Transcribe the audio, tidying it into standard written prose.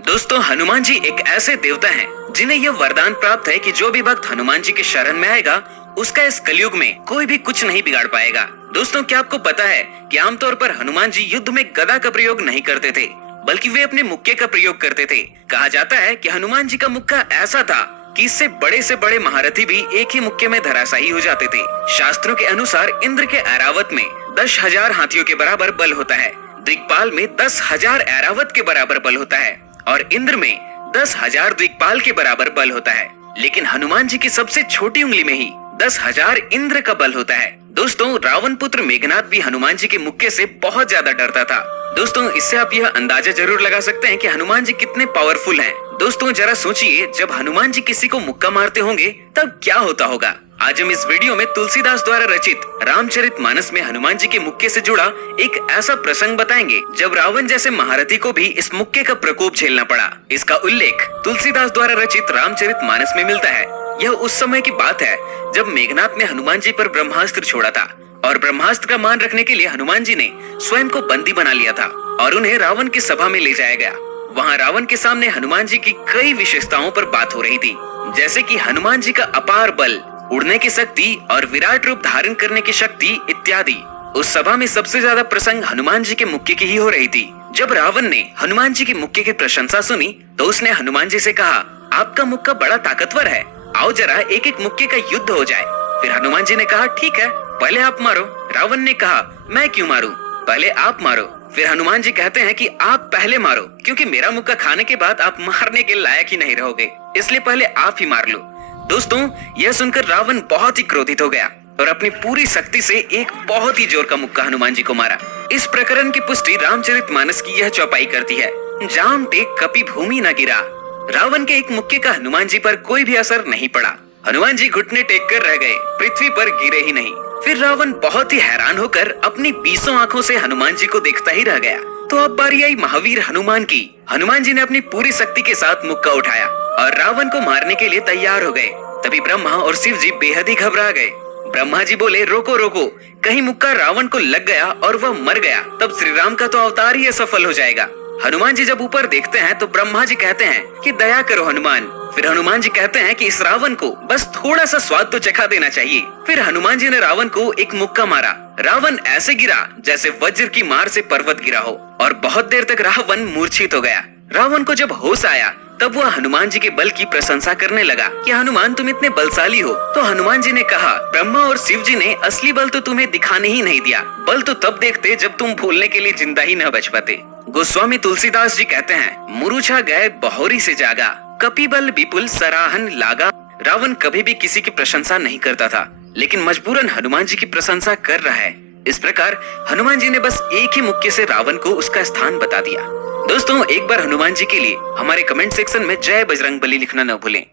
दोस्तों, हनुमान जी एक ऐसे देवता हैं जिन्हें यह वरदान प्राप्त है कि जो भी भक्त हनुमान जी के शरण में आएगा उसका इस कलयुग में कोई भी कुछ नहीं बिगाड़ पाएगा। दोस्तों, क्या आपको पता है कि आमतौर पर हनुमान जी युद्ध में गदा का प्रयोग नहीं करते थे, बल्कि वे अपने मुक्के का प्रयोग करते थे। कहा जाता है कि हनुमान जी का मुक्का ऐसा था कि इससे बड़े से बड़े महारथी भी एक ही मुक्के में धराशायी हो जाते थे। शास्त्रों के अनुसार इंद्र के ऐरावत में 10,000 हाथियों के बराबर बल होता है, दिक्पाल में 10,000 ऐरावत के बराबर बल होता है और इंद्र में 10,000 दिक्पाल के बराबर बल होता है। लेकिन हनुमान जी की सबसे छोटी उंगली में ही 10,000 इंद्र का बल होता है। दोस्तों, रावण पुत्र मेघनाद भी हनुमान जी के मुक्के से बहुत ज्यादा डरता था। दोस्तों, इससे आप यह अंदाजा जरूर लगा सकते हैं कि हनुमान जी कितने पावरफुल हैं। दोस्तों, जरा सोचिए, जब हनुमान जी किसी को मुक्का मारते होंगे तब क्या होता होगा। आज हम इस वीडियो में तुलसीदास द्वारा रचित रामचरितमानस में हनुमान जी के मुक्के से जुड़ा एक ऐसा प्रसंग बताएंगे जब रावण जैसे महारथी को भी इस मुक्के का प्रकोप झेलना पड़ा। इसका उल्लेख तुलसीदास द्वारा रचित रामचरितमानस में मिलता है। यह उस समय की बात है जब मेघनाद ने हनुमान जी पर ब्रह्मास्त्र छोड़ा था और ब्रह्मास्त्र का मान रखने के लिए हनुमान जी ने स्वयं को बंदी बना लिया था और उन्हें रावण की सभा में ले जाया गया। वहाँ रावण के सामने हनुमान जी की कई विशेषताओं पर बात हो रही थी, जैसे कि हनुमान जी का अपार बल, उड़ने की शक्ति और विराट रूप धारण करने की शक्ति इत्यादि। उस सभा में सबसे ज्यादा प्रसंग हनुमान जी के मुक्के की ही हो रही थी। जब रावण ने हनुमान जी के मुक्के की प्रशंसा सुनी तो उसने हनुमान जी से कहा, आपका मुक्का बड़ा ताकतवर है, आओ जरा एक एक मुक्के का युद्ध हो जाए। फिर हनुमान जी ने कहा, ठीक है, पहले आप मारो। रावण ने कहा, मैं क्यों मारूं, पहले आप मारो। फिर हनुमान जी कहते हैं कि आप पहले मारो, क्योंकि मेरा मुक्का खाने के बाद आप मारने के लायक ही नहीं रहोगे, इसलिए पहले आप ही मार लो। दोस्तों, यह सुनकर रावण बहुत ही क्रोधित हो गया और अपनी पूरी शक्ति से एक बहुत ही जोर का मुक्का हनुमान जी को मारा। इस प्रकरण की पुष्टि रामचरितमानस की यह चौपाई करती है, जाम टेक कपि भूमि न गिरा। रावण के एक मुक्के का हनुमान जी पर कोई भी असर नहीं पड़ा। हनुमान जी घुटने टेक कर रह गए, पृथ्वी पर गिरे ही नहीं। फिर रावण बहुत ही हैरान होकर अपनी 20 आंखों से हनुमान जी को देखता ही रह गया। तो अब बारी आई महावीर हनुमान की। हनुमान जी ने अपनी पूरी शक्ति के साथ मुक्का उठाया और रावण को मारने के लिए तैयार हो गए। तभी ब्रह्मा और शिव जी बेहद ही घबरा गए। ब्रह्मा जी बोले, रोको रोको, कहीं मुक्का रावण को लग गया और वह मर गया, तब श्री राम का तो अवतार ही असफल हो जाएगा। हनुमान जी जब ऊपर देखते हैं तो ब्रह्मा जी कहते हैं कि दया करो हनुमान। फिर हनुमान जी कहते हैं कि इस रावण को बस थोड़ा सा स्वाद तो चखा देना चाहिए। फिर हनुमान जी ने रावण को एक मुक्का मारा। रावण ऐसे गिरा जैसे वज्र की मार से पर्वत गिरा हो और बहुत देर तक रावण मूर्छित हो गया। रावण को जब होश आया तब वह हनुमान जी के बल की प्रशंसा करने लगा कि हनुमान तुम इतने बलशाली हो। तो हनुमान जी ने कहा, ब्रह्मा और शिव जी ने असली बल तो तुम्हें दिखाने ही नहीं दिया, बल तो तब देखते जब तुम भूलने के लिए जिंदा ही न बच पाते। गोस्वामी तुलसीदास जी कहते हैं, मुरुछा गए बहोरी से जागा, कपिबल विपुल सराहन लागा। रावण कभी भी किसी की प्रशंसा नहीं करता था, लेकिन मजबूरन हनुमान जी की प्रशंसा कर रहा है। इस प्रकार हनुमान जी ने बस एक ही मुक्के से रावण को उसका स्थान बता दिया। दोस्तों, एक बार हनुमान जी के लिए हमारे कमेंट सेक्शन में जय बजरंगबली लिखना न भूलें।